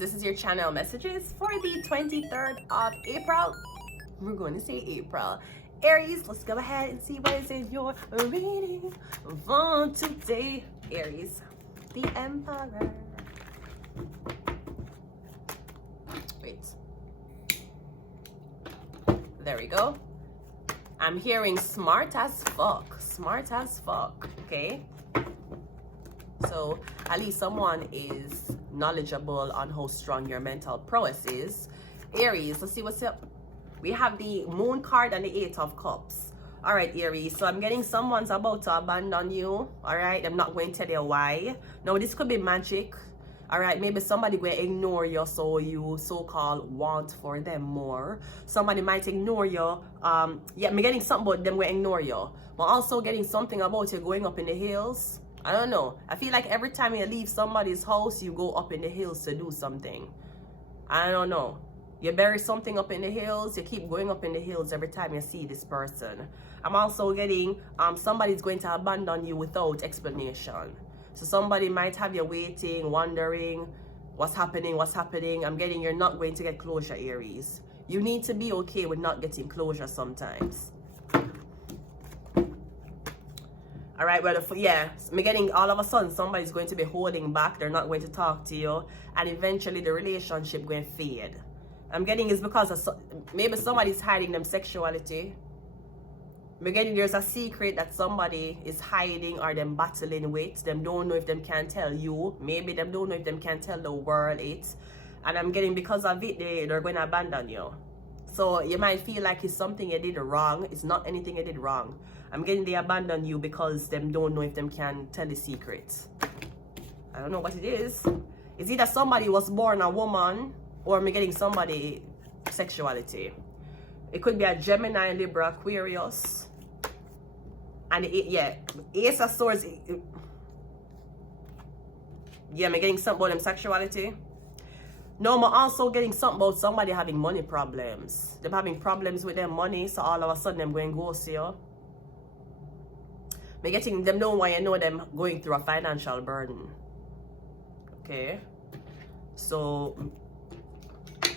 this is your channel messages for the 23rd of April. We're going to say April. Aries, let's go ahead and see what is in your reading for today. Aries, the Emperor. Wait. There we go. I'm hearing smart as fuck. Smart as fuck. Okay. So at least someone is knowledgeable on how strong your mental prowess is. Aries, let's see what's up. We have the Moon card and the Eight of Cups. All right, Aries. So I'm getting someone's about to abandon you. All right. I'm not going to tell you why. Now, this could be magic. All right. Maybe somebody will ignore you, so you so-called want for them more. Somebody might ignore you. Yeah, I'm getting something about them will ignore you. But also getting something about you going up in the hills. I don't know. I feel like every time you leave somebody's house, you go up in the hills to do something. I don't know. You bury something up in the hills, you keep going up in the hills every time you see this person. I'm also getting somebody's going to abandon you without explanation. So somebody might have you waiting, wondering what's happening. I'm getting you're not going to get closure, Aries. You need to be okay with not getting closure sometimes. All right, well, yeah, I'm getting all of a sudden somebody's going to be holding back. They're not going to talk to you. And eventually the relationship going to fade. I'm getting is because of maybe somebody's hiding them sexuality. I'm getting there's a secret that somebody is hiding or them battling with. Them don't know if them can tell you. Maybe them don't know if them can tell the world it. And I'm getting because of it, they're going to abandon you. So you might feel like it's something you did wrong. It's not anything you did wrong. I'm getting they abandon you because them don't know if them can tell the secret. I don't know what it is. It's either somebody was born a woman or I'm getting somebody sexuality. It could be a Gemini, Libra, Aquarius. And yeah, Ace of Swords. Yeah, I'm getting something about them sexuality. No, I'm also getting something about somebody having money problems. Them having problems with their money, so all of a sudden them going ghost you. I'm getting them know why you know them going through a financial burden. Okay. So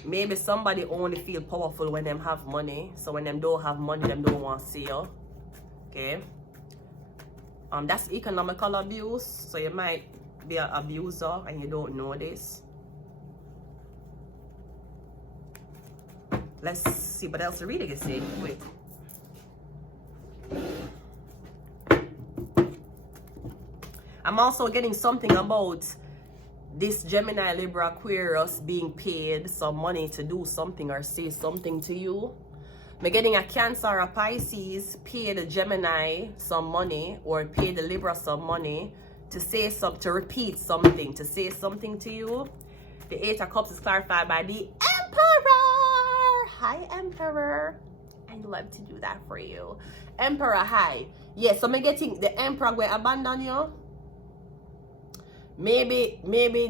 maybe somebody only feel powerful when them have money. So when them don't have money, them don't want to see you. Okay. That's economical abuse. So you might be an abuser and you don't know this. Let's see what else the reading is saying. Wait. I'm also getting something about this Gemini, Libra, Aquarius being paid some money to do something or say something to you. I'm getting a Cancer or a Pisces pay the Gemini some money or pay the Libra some money to say something, to repeat something, to say something to you. The Eight of Cups is clarified by the Emperor. Hi, Emperor. I'd love to do that for you. Emperor, hi. Yes, so I'm getting the Emperor going to abandon you. Maybe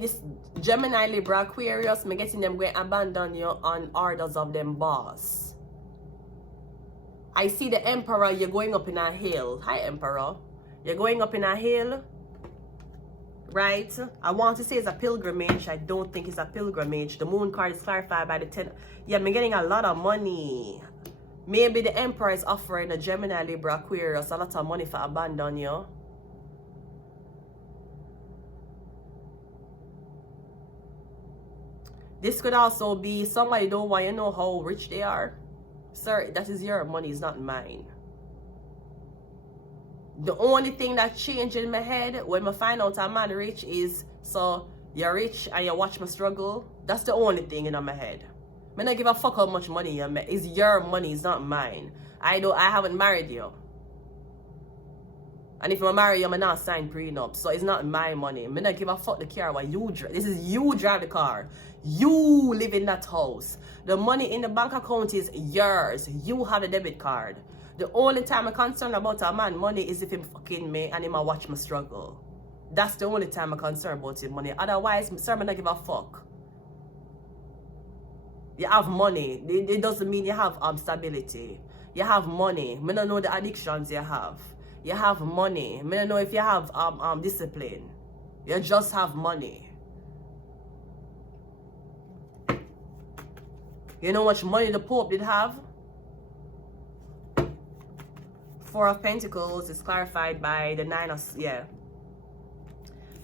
this Gemini, Libra, Aquarius, I'm getting them going to abandon you on orders of them boss. I see the Emperor, you're going up in a hill. Hi, Emperor. You're going up in a hill, right? I want to say it's a pilgrimage. I don't think it's a pilgrimage. The Moon card is clarified by the 10. Yeah, I'm getting a lot of money. Maybe the Emperor is offering a Gemini, Libra, Aquarius a lot of money for abandon you. This could also be somebody don't want you to know how rich they are. Sir, that is your money, it's not mine. The only thing that changed in my head when I find out I'm man rich is, so you're rich and you watch me struggle. That's the only thing in my head. I don't give a fuck how much money you make. It's your money, it's not mine. I haven't married you. And if I marry you, I'm not sign prenup. So it's not my money. I don't give a fuck the car what you drive. This is you drive the car. You live in that house. The money in the bank account is yours. You have a debit card. The only time I'm concerned about a man money is if him fucking me and him watch me struggle. That's the only time I'm concerned about his money. Otherwise, sir, I don't give a fuck. You have money. It doesn't mean you have stability. You have money. I don't know the addictions you have. You have money. I don't know if you have discipline. You just have money. You know how much money the Pope did have? Four of Pentacles is clarified by the Nine of, yeah.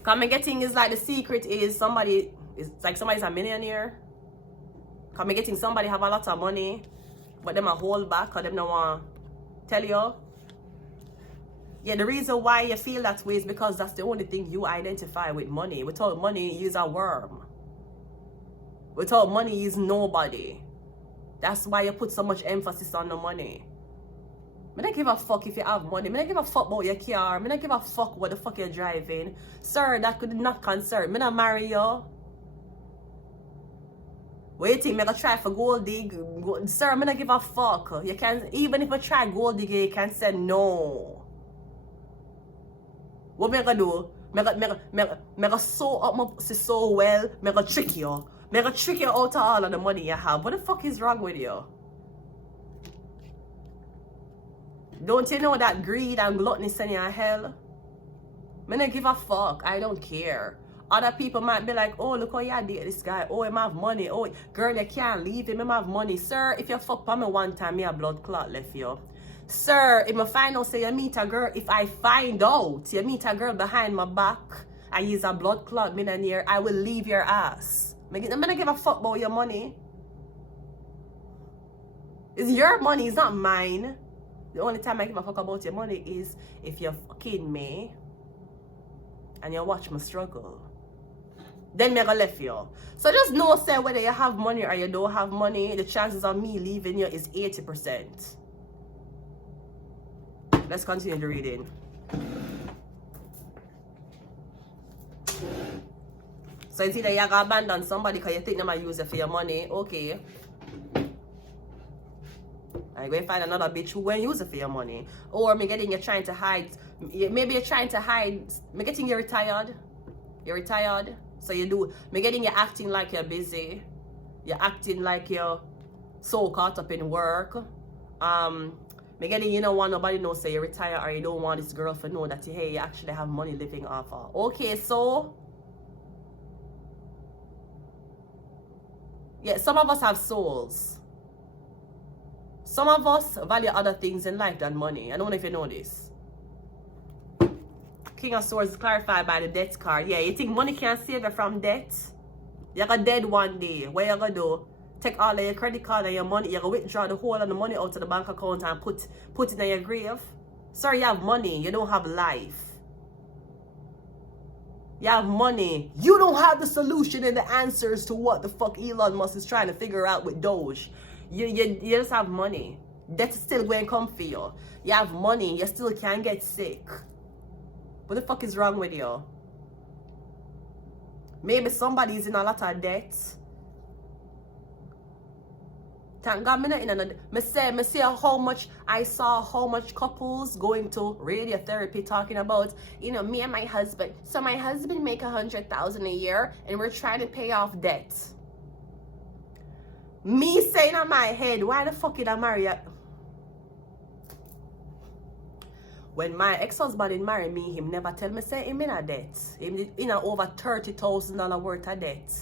Come and getting is like the secret is somebody, it's like somebody's a millionaire. Come and getting somebody have a lot of money, but them a hold back or them don't want to tell you. Yeah, the reason why you feel that way is because that's the only thing you identify with money. Without money, you's a worm. Without money, you's nobody. That's why you put so much emphasis on the money. I don't give a fuck if you have money. I don't give a fuck about your car. I don't give a fuck what the fuck you're driving. Sir, that could not concern. I don't marry you. What you think? I try for gold dig? Sir, I don't give a fuck. You can, even if I try gold dig, you can say no. What am I gonna do? I'm gonna sew up my pussy so well. I'm gonna trick you. I'm gonna trick you out of all of the money you have. What the fuck is wrong with you? Don't you know that greed and gluttony send you to hell? I don't give a fuck. I don't care. Other people might be like, oh, look how you date this guy. Oh, him have money. Oh, girl, you can't leave him. Him have money. Sir, if you fuck for me one time, me a blood clot left you. Sir, if I find out say you meet a girl, if I find out you meet a girl behind my back and use a blood clot millionaire, I will leave your ass. I'm gonna give a fuck about your money. It's your money, it's not mine. The only time I give a fuck about your money is if you're fucking me and you watch me struggle. Then me gonna left you. So just know, say, whether you have money or you don't have money, the chances of me leaving you is 80%. Let's continue the reading. So it's either you're gonna abandon somebody because you think they might use it for your money. Okay. I'm going to find another bitch who won't use it for your money. Or me getting you trying to hide. Maybe you're trying to hide. Me getting you retired. You're retired. So you do. Me getting you acting like you're busy. You're acting like you're so caught up in work. Me getting you don't want nobody know say you retire or you don't want this girl to know that hey, you actually have money living off of. Okay, so yeah, some of us have souls. Some of us value other things in life than money. I don't know if you know this. King of Swords is clarified by the death card. Yeah, you think money can save you from debt? You're gonna dead one day. What you gonna do? Take all of your credit card and your money. You're gonna withdraw the whole of the money out of the bank account and put it in your grave. Sorry, you have money. You don't have life. You have money. You don't have the solution and the answers to what the fuck Elon Musk is trying to figure out with Doge. You just have money. That's still going to come for you. You have money. You still can't get sick. What the fuck is wrong with you? Maybe somebody's in a lot of debt. Thank God, me say how much I saw how much couples going to radiotherapy talking about, you know, me and my husband. So my husband make $100,000 a year and we're trying to pay off debt. Me saying in my head, why the fuck did I marry you? When my ex-husband married me, him never tell me say him in a debt. Him in a over $30,000 worth of debt.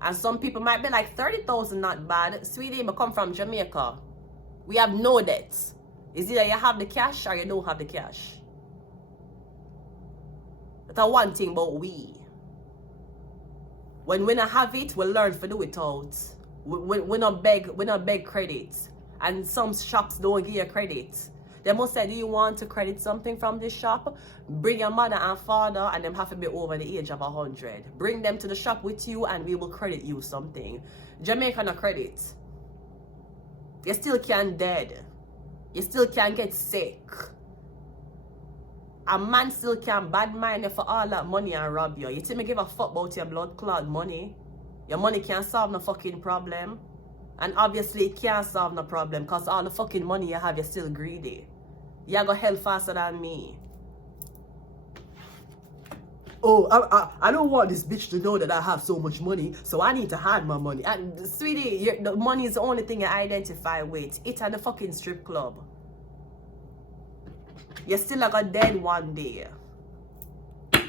And some people might be like, 30,000 not bad. Sweetie, I come from Jamaica. We have no debts. It's either you have the cash or you don't have the cash. That's one thing about we. When we not have it, we learn to do it out. We not beg credit. And some shops don't give you credit. They must say, do you want to credit something from this shop? Bring your mother and father and them have to be over the age of 100. Bring them to the shop with you and we will credit you something. Jamaica no credit. You still can't dead. You still can't get sick. A man still can bad mind you for all that money and rob you. You think me give a fuck about your blood clot money? Your money can't solve no fucking problem. And obviously it can't solve no problem because all the fucking money you have, you're still greedy. You go hell faster than me. Oh, I don't want this bitch to know that I have so much money, so I need to hide my money. And sweetie, the money is the only thing you identify with. It's at the fucking strip club. You're still like a dead one day. I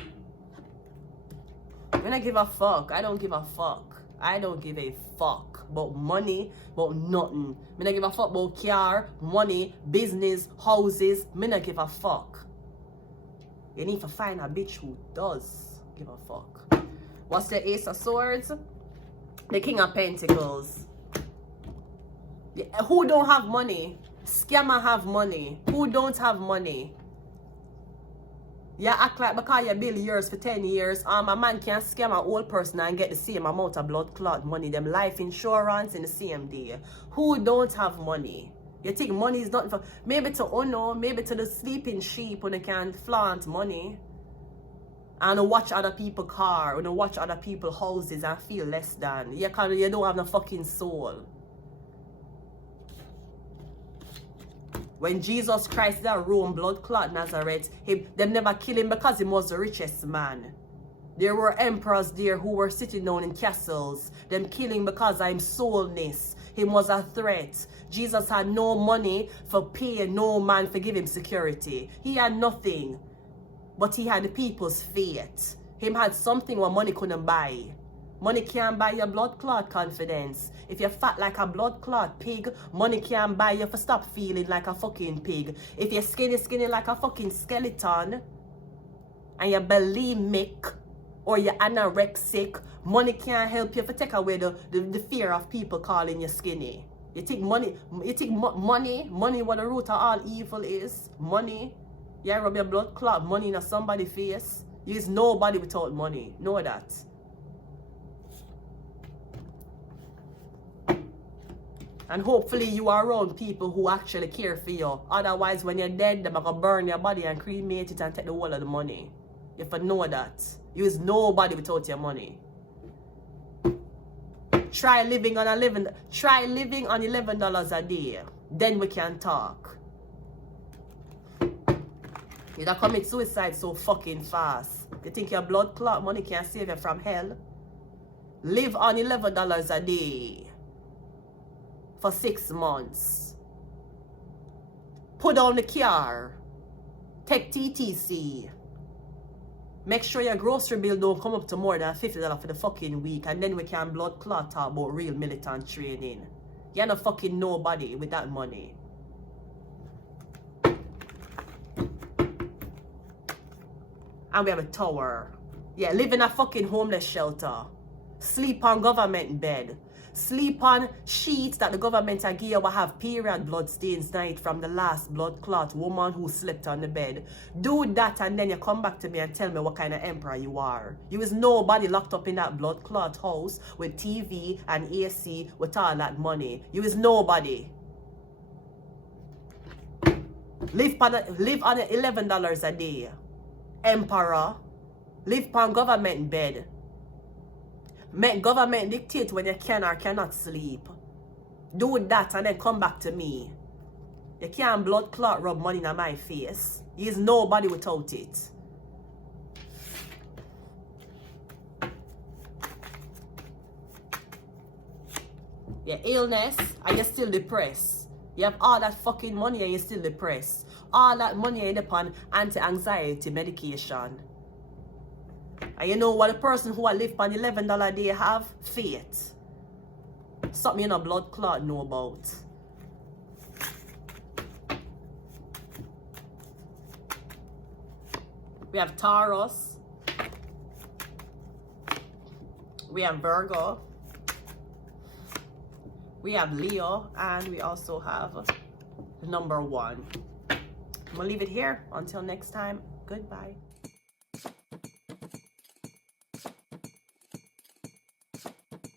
don't give a fuck. I don't give a fuck. I don't give a fuck. fuck about money, about nothing. Me not give a fuck about car, money, business, houses. Me not give a fuck. You need to find a bitch who does give a fuck. What's the Ace of Swords? The King of Pentacles. Yeah, who don't have money? Scammer have money. Who don't have money? You act like because you build yours for 10 years, a man can scam an old person and get the same amount of blood clot money, them life insurance in the same day. Who don't have money? You think money is nothing for, maybe to Uno, maybe to the sleeping sheep when they can flaunt money. And watch other people's car, and watch other people's houses and feel less than. You don't have no fucking soul. When Jesus Christ, that Rome blood clot Nazareth, them never kill him because he was the richest man. There were emperors there who were sitting down in castles. Them killing because I'm soulness. Him was a threat. Jesus had no money for paying no man for give him security. He had nothing. But he had the people's faith. Him had something what money couldn't buy. Money can't buy your blood clot confidence. If you're fat like a blood clot pig, money can't buy you for stop feeling like a fucking pig. If you're skinny like a fucking skeleton, and you're bulimic, or you're anorexic, money can't help you for take away the fear of people calling you skinny. You think money what the root of all evil is? Money. Yeah, rub your blood clot money in somebody's face. You is nobody without money. Know that. And hopefully you are around people who actually care for you. Otherwise, when you're dead, they're gonna burn your body and cremate it and take the whole of the money. You have to know that. You is nobody without your money. Try living on $11 a day. Then we can talk. You don't commit suicide so fucking fast. You think your blood clot money can save you from hell? Live on $11 a day for 6 months. Put down the car. Take TTC. Make sure your grocery bill don't come up to more than $50 for the fucking week, and then we can blood clot talk about real militant training. You're not fucking nobody with that money. And we have a tower. Yeah, live in a fucking homeless shelter. Sleep on government bed. Sleep on sheets that the government give will have period blood stains night from the last blood clot woman who slept on the bed. Do that and then you come back to me and tell me what kind of emperor you are. You is nobody locked up in that blood clot house with TV and AC with all that money. You is nobody. Live on $11 a day. Emperor. Live on government bed. Make government dictate when you can or cannot sleep. Do that and then come back to me. You can't blood clot rub money in my face. You is nobody without it. Your illness and you're still depressed. You have all that fucking money and you're still depressed. All that money is upon anti-anxiety medication. And you know what the person who live on $11 a day have? Faith. Something in a blood clot know about. We have Taurus. We have Virgo. We have Leo. And we also have number 1. I'm going to leave it here. Until next time. Goodbye.